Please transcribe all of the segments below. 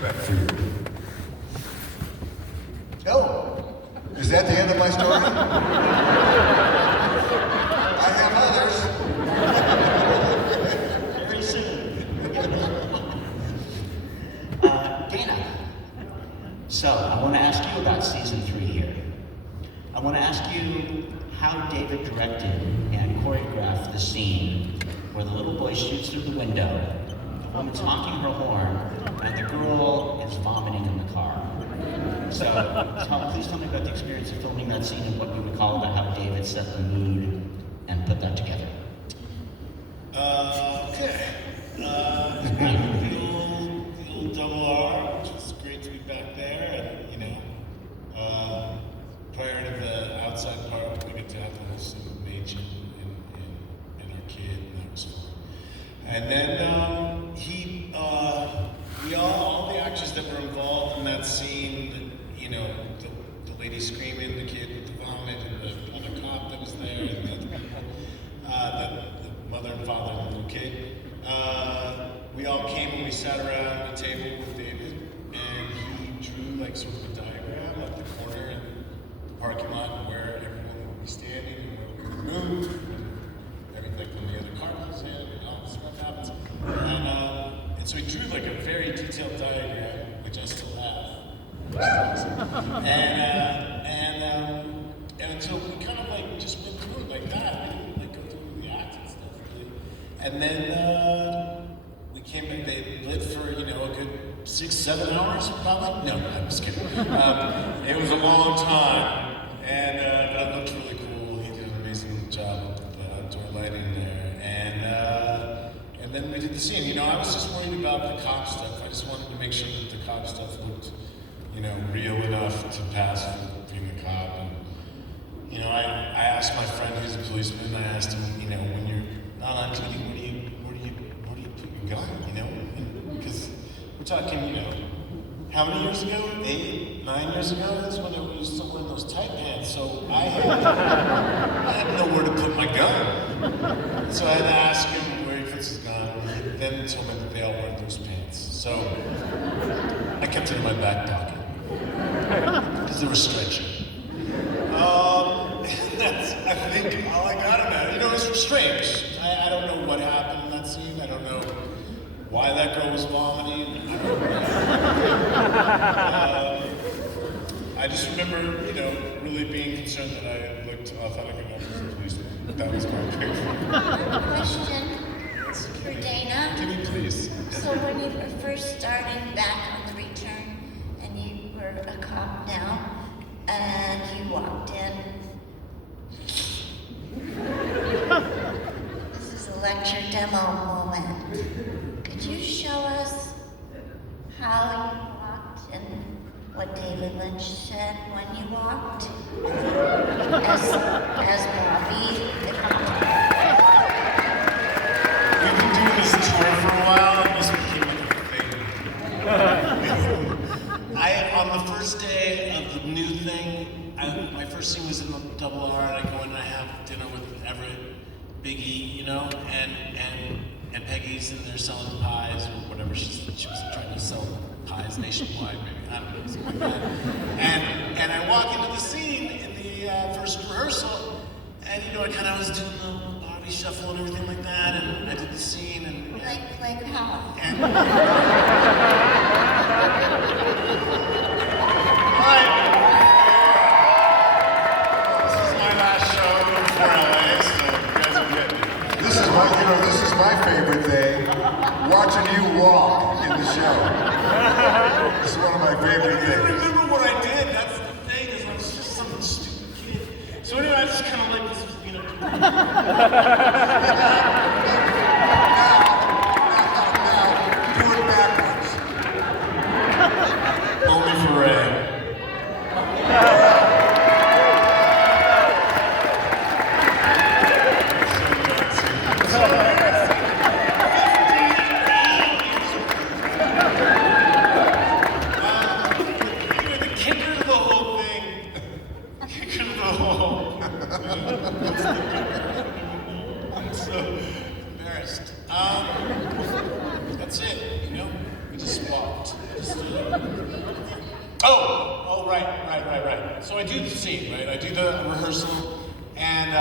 respect for you. Oh, is that the end of my story? I have others. Very soon. Dana. So, I want to ask you about season 3 here. I want to ask you how David directed and choreographed the scene where the little boy shoots through the window, the woman's honking her horn, and the girl is vomiting in the car. So, please tell me about the experience of filming that scene and what you recall about how David set the mood and put that together. Okay. It's great with the old double R, which is great to be back there, and prior to the outside part, we get to have the whole scene with Mage and our kid, and that was fun. And then all the actors that were involved in that scene, the lady screaming, the kid with the vomit, and the other cop that was there, and the mother and father and the little kid. We all came and we sat around the table with David, and he drew like sort of a diagram of the corner and the parking lot and where everyone would be standing and where we would move, and everything when the other car goes in and all this stuff happens. And so he drew like a very detailed diagram, which I still have. And so we kind of like just went through it like that. We didn't like go through the acts and stuff really. And then we came back. They lit for a good 6-7 hours probably. No, I'm just kidding. It was a long time, and that looked really cool. He did an amazing job with the outdoor lighting there, and then we did the scene. I was just worried about the cop stuff. I just wanted to make sure that the cop stuff looked, real enough to pass for being a cop. And, I asked my friend who's a policeman, I asked him, when you're not on duty, where do you put your gun, Because we're talking, how many years ago? 8, 9 years ago? That's when we used to wear those tight pants. So I had nowhere to put my gun. So I had to ask him where he puts his gun. And then he told me that they all wear those pants. So I kept it in my back pocket. Because they were stretchy. That's, I think, all I got about it. It was strange. I don't know what happened in that scene. I don't know why that girl was vomiting. I don't know. I just remember, really being concerned that I looked authentic enough as a policeman. That was my pick. Question for Dana. Kimmy, please. So when you were first starting back on the return, and you were a cop now, and you walked in. This is a lecture demo moment. Could you show us how you walked and what David Lynch said when you walked? As Bobby. We've been doing this tour for a while, and this became like a thing. On the first day of the new thing, my first scene was in the double R, and I go in and I have dinner with Everett, Biggie, and Peggy's, and they're selling pies or whatever. She was trying to sell pies nationwide, maybe, I don't know, something like that. And I walk into the scene in the first rehearsal, and I kind of was doing the Bobby shuffle and everything like that, and I did the scene, and like how? This is my last show before LA, so you guys will get me. This is my favorite thing, watching you walk in the show. It's one of my favorite I things. don't remember what I did. That's the thing, is I was just some stupid kid. So anyway, I just kind of like this, Now, do it backwards. Only for Ray. The kicker to the whole thing. Kicker to the whole. So Oh, right. So I do the scene, right? I do the rehearsal, and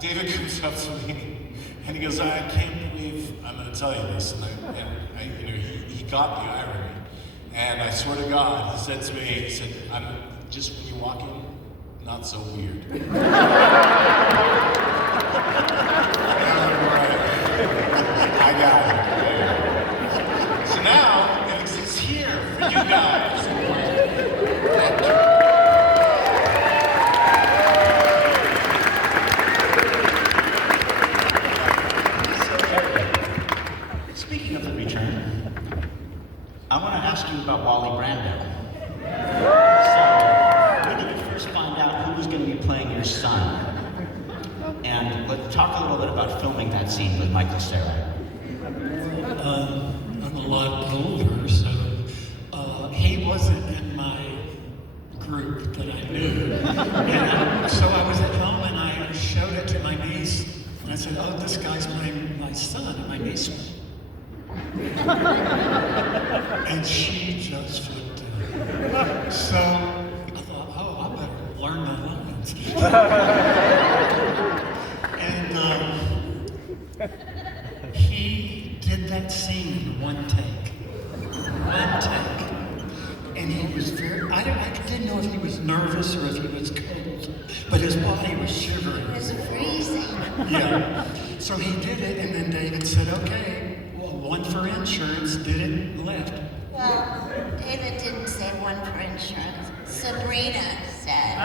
David comes up to me, and he goes, "I can't believe I'm going to tell you this," and he got the irony, and I swear to God, he said to me, he said, "I'm just when you walk in, not so weird." I got it. So now, it's here for you guys. Speaking of the return, I want to ask you about Wally Brando. So, when did you first find out who was going to be playing your son? And let's talk a little bit about filming that scene with Michael Cera. I'm a lot older, so he wasn't in my group that I knew. And so I was at home and I showed it to my niece, and I said, "Oh, this guy's my son." And my niece went, and she just flipped out. So I thought, "Oh, I better learn the lines." And he did that scene in one take. And he was I didn't know if he was nervous or if he was cold, but his body was shivering. It was freezing. Yeah. So he did it, and then David said, "Okay, well, one for insurance," did it, and left. Well, David didn't say one for insurance. Sabrina said.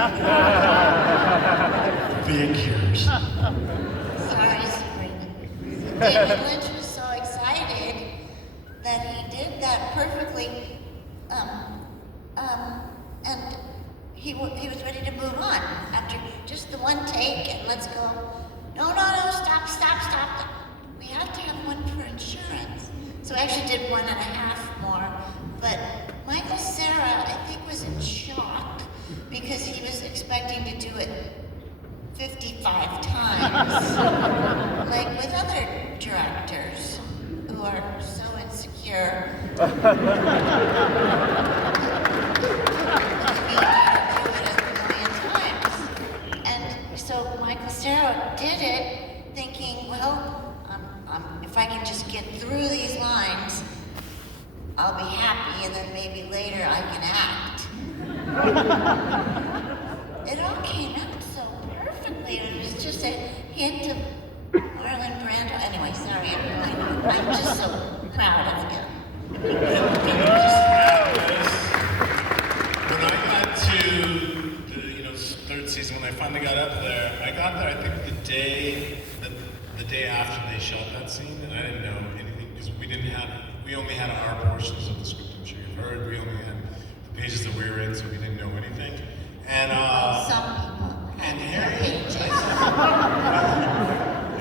Big ears. Sorry, Sabrina. David Lynch was so excited that he did that perfectly, and he was ready to move on after just the one take, and let's go. No, stop. We have to have one for insurance. So I actually did 1.5 more, but Michael Cera, I think, was in shock because he was expecting to do it 55 times, like with other directors who are so insecure. And so Michael Cera did it thinking, well, if I can just get through these lines, I'll be happy, and then maybe later I can act. It all came out so perfectly. It was just a hint of Marlon Brando. Anyway, sorry, I'm just so proud of him. When I got to the third season, when I finally got up there, I got there I think the day after they shot that scene, and I didn't know anything because we only had our portions of the script. I'm sure you've heard. We only had the pages that we were in, so we didn't know anything. And Some people and have Harry, pages.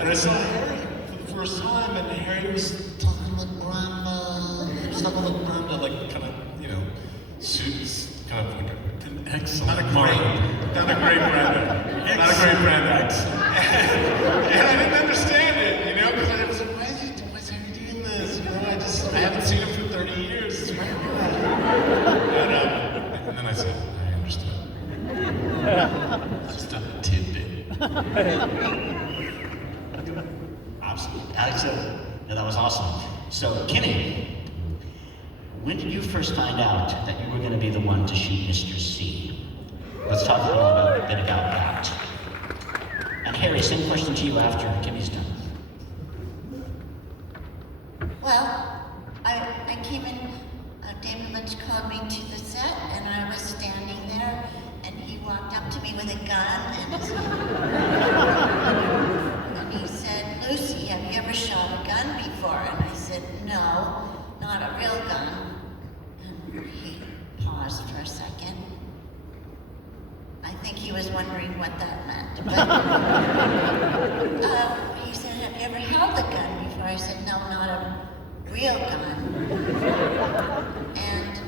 and I saw Harry for the first time, and Harry was talking like Brando, like kind of suits, kind of like an excellent, not a great Brando, not a great Brando. And I didn't understand it, because I was like, why is Harry doing this? I haven't seen him for 30 years. It's weird. And then I said, I understood. Just a tidbit. Absolutely. Alex, that was awesome. So, Kimmy, when did you first find out that you were going to be the one to shoot Mr. C? Let's talk a little bit about that. And Harry, same question to you after Kimmy's done. Well, I came in, David Lynch called me to the set, and I was standing there, and he walked up to me with a gun, and he said, "Lucy, have you ever shot a gun before?" And I said, "No, not a real gun." And he paused for a second. I think he was wondering what that meant. But he said, "Have you ever held a gun before?" I said, "No, not a real gun." And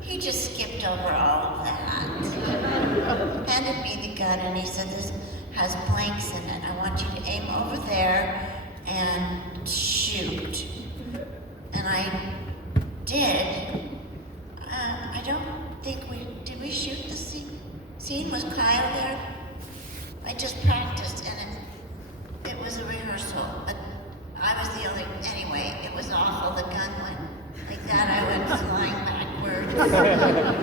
he just skipped over all of that. Handed me the gun, and he said, "This has blanks in it. I want you to aim over there and shoot." And I did. I don't scene, was Kyle there? I just practiced and it was a rehearsal, but I was the only, anyway, it was awful. The gun went like that. I went flying backward.